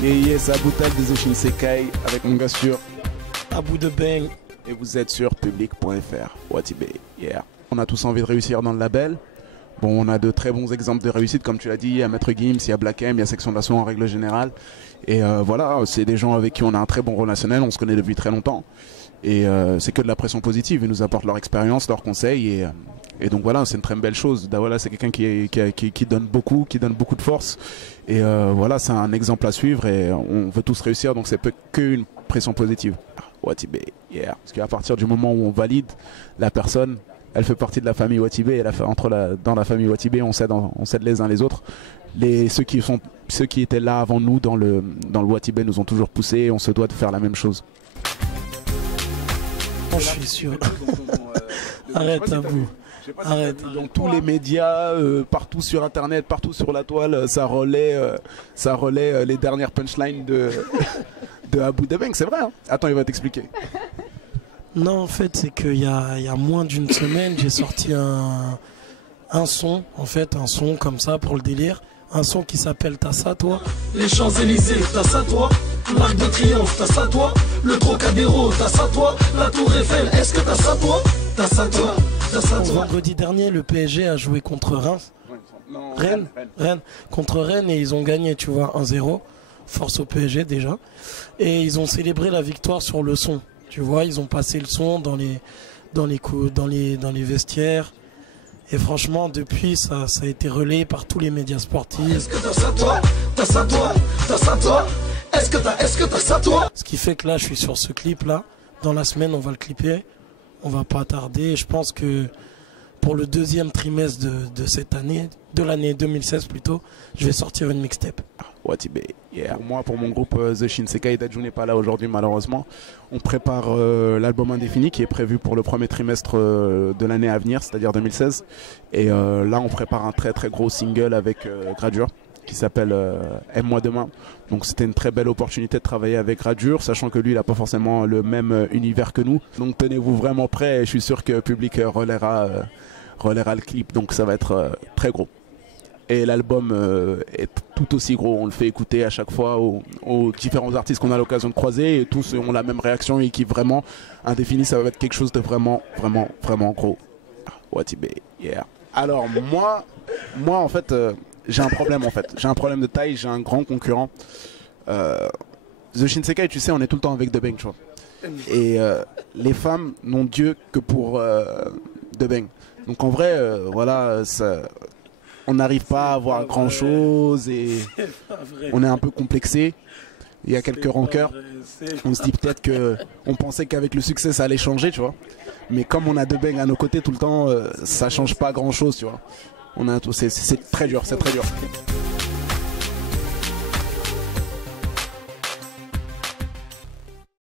C'est Aboutal de The Shinsekai avec mon gars sûr Abou de Bang. Et vous êtes sur public.fr. Watibé, yeah. On a tous envie de réussir dans le label. Bon, on a de très bons exemples de réussite, comme tu l'as dit. Il y a Maître Gims, il y a Black M, il y a Section d'Assaut en règle générale. Et voilà, c'est des gens avec qui on a un très bon relationnel, on se connaît depuis très longtemps. Et c'est que de la pression positive, ils nous apportent leur expérience, leurs conseils. Et donc voilà, c'est une très belle chose. Voilà, c'est quelqu'un qui donne beaucoup de force. Et voilà, c'est un exemple à suivre et on veut tous réussir, donc c'est qu'une pression positive. Watibé, yeah. Parce qu'à partir du moment où on valide la personne, elle fait partie de la famille Watibé et dans la famille Watibé, on s'aide les uns les autres. Ceux qui étaient là avant nous dans le Watibé nous ont toujours poussés et on se doit de faire la même chose. Je suis sûr. Arrête Abou. Arrête. Donc tous les médias, partout sur internet, partout sur la toile, ça relaie les dernières punchlines de Abou de Bang, c'est vrai hein. Attends, il va t'expliquer. Non, en fait, c'est qu'il y a moins d'une semaine, j'ai sorti un son, comme ça pour le délire. Un son qui s'appelle T'as ça toi. Les Champs-Élysées, t'as ça toi. L'Arc de Triomphe, t'as ça toi. Le Trocadéro, t'as ça toi. La Tour Eiffel, est-ce que t'as ça toi? T'as ça toi. T'as ça toi. Vendredi dernier, le PSG a joué contre Reims. Rennes. Contre Rennes et ils ont gagné, tu vois, 1-0. Force au PSG déjà. Et ils ont célébré la victoire sur le son. Tu vois, ils ont passé le son dans les vestiaires. Et franchement, depuis, ça a été relayé par tous les médias sportifs. Est-ce que t'as ça toi? T'as ça toi? T'as ça toi? Est-ce que t'as ça toi? Ce qui fait que là, je suis sur ce clip-là. Dans la semaine, on va le clipper. On va pas tarder. Je pense que pour le deuxième trimestre de cette année, de l'année 2016 plutôt, je vais sortir une mixtape. Watibé, yeah. Pour mon groupe The Shinsekai, Dajun n'est pas là aujourd'hui malheureusement. On prépare l'album Indéfini qui est prévu pour le premier trimestre de l'année à venir, c'est-à-dire 2016. Et là, on prépare un très très gros single avec Gradure qui s'appelle Aime-moi demain. Donc c'était une très belle opportunité de travailler avec Gradure, sachant que lui, il n'a pas forcément le même univers que nous. Donc tenez-vous vraiment prêts et je suis sûr que le public relaiera le clip, donc ça va être très gros. Et l'album est tout aussi gros, on le fait écouter à chaque fois aux différents artistes qu'on a l'occasion de croiser et tous ont la même réaction et qui vraiment, Indéfini, ça va être quelque chose de vraiment gros. Watibé, yeah. Alors moi en fait, j'ai un problème j'ai un problème de taille, j'ai un grand concurrent. The Shinsekai, tu sais, on est tout le temps avec The Bang, tu vois. Et les femmes n'ont Dieu que pour The Bang. Donc en vrai, voilà, on n'arrive pas à voir grand chose et on est un peu complexé. Il y a quelques rancœurs. On se dit peut-être qu'on pensait qu'avec le succès ça allait changer, tu vois. Mais comme on a The Bang à nos côtés tout le temps, ça change pas grand chose, tu vois. C'est très dur, c'est très dur.